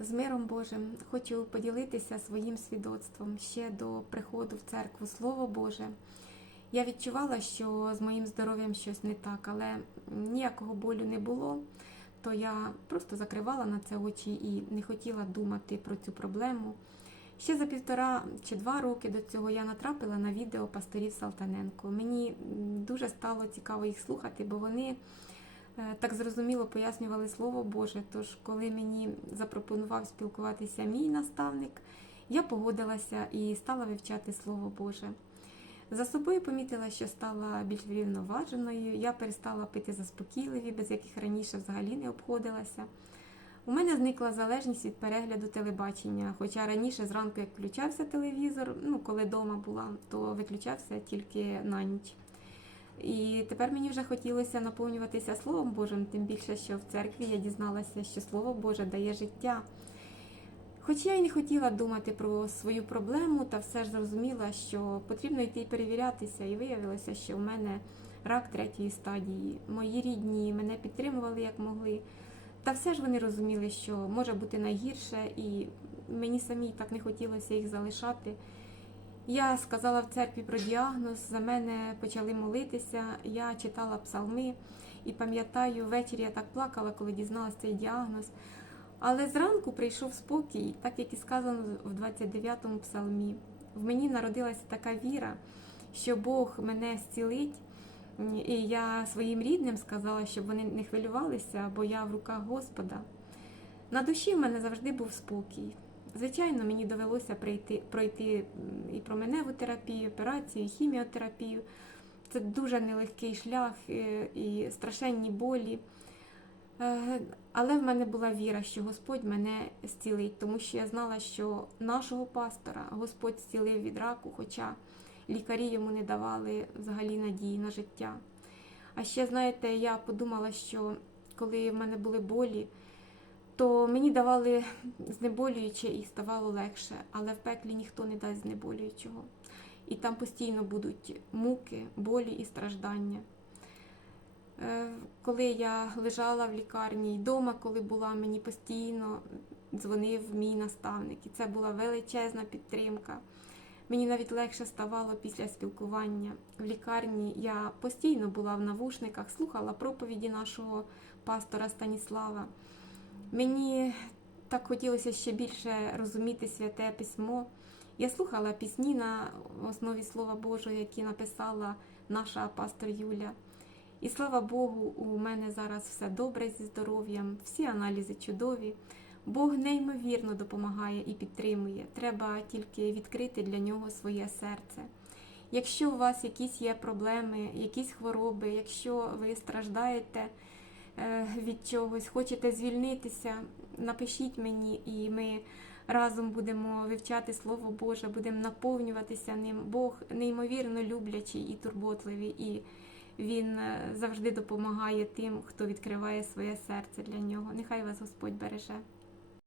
З миром Божим хочу поділитися своїм свідоцтвом ще до приходу в церкву Слово Боже. Я відчувала, що з моїм здоров'ям щось не так, але ніякого болю не було, то я просто закривала на це очі і не хотіла думати про цю проблему. Ще за півтора чи два роки до цього я натрапила на відео пасторів Салтаненко. Мені дуже стало цікаво їх слухати, бо вони так зрозуміло пояснювали Слово Боже. Тож, коли мені запропонував спілкуватися мій наставник, я погодилася і стала вивчати Слово Боже. За собою помітила, що стала більш врівноваженою, я перестала пити заспокійливі, без яких раніше взагалі не обходилася. У мене зникла залежність від перегляду телебачення, хоча раніше зранку, як включався телевізор, ну коли вдома була, то виключався тільки на ніч. І тепер мені вже хотілося наповнюватися Словом Божим, тим більше, що в церкві я дізналася, що Слово Боже дає життя. Хоч я й не хотіла думати про свою проблему, та все ж зрозуміла, що потрібно йти і перевірятися, і виявилося, що в мене рак третьої стадії. Мої рідні мене підтримували як могли. Та все ж вони розуміли, що може бути найгірше, і мені самій так не хотілося їх залишати. Я сказала в церкві про діагноз, за мене почали молитися, я читала псалми і пам'ятаю, ввечері я так плакала, коли дізналася цей діагноз. Але зранку прийшов спокій, так як і сказано в 29-му псалмі. В мені народилася така віра, що Бог мене зцілить. І я своїм рідним сказала, щоб вони не хвилювалися, бо я в руках Господа. На душі в мене завжди був спокій. Звичайно, мені довелося пройти, пройти і променеву терапію, операцію, і хіміотерапію. Це дуже нелегкий шлях е, і страшенні болі. Е, Але в мене була віра, що Господь мене зцілить, тому що я знала, що нашого пастора Господь зцілив від раку, хоча лікарі йому не давали взагалі надії на життя. А ще, знаєте, я подумала, що коли в мене були болі, то мені давали знеболююче і ставало легше, але в пеклі ніхто не дасть знеболюючого. І там постійно будуть муки, болі і страждання. Е, Коли я лежала в лікарні і вдома, коли була, мені постійно дзвонив мій наставник, і це була величезна підтримка. Мені навіть легше ставало після спілкування. В лікарні я постійно була в навушниках, слухала проповіді нашого пастора Станіслава. Мені так хотілося ще більше розуміти святе письмо. Я слухала пісні на основі Слова Божого, які написала наша пастор Юля. І слава Богу, у мене зараз все добре зі здоров'ям, всі аналізи чудові. Бог неймовірно допомагає і підтримує. Треба тільки відкрити для нього своє серце. Якщо у вас якісь є проблеми, якісь хвороби, якщо ви страждаєте від чогось, хочете звільнитися, напишіть мені, і ми разом будемо вивчати Слово Боже, будемо наповнюватися ним. Бог неймовірно люблячий і турботливий, і він е, завжди допомагає тим, хто відкриває своє серце для нього. Нехай вас Господь береже.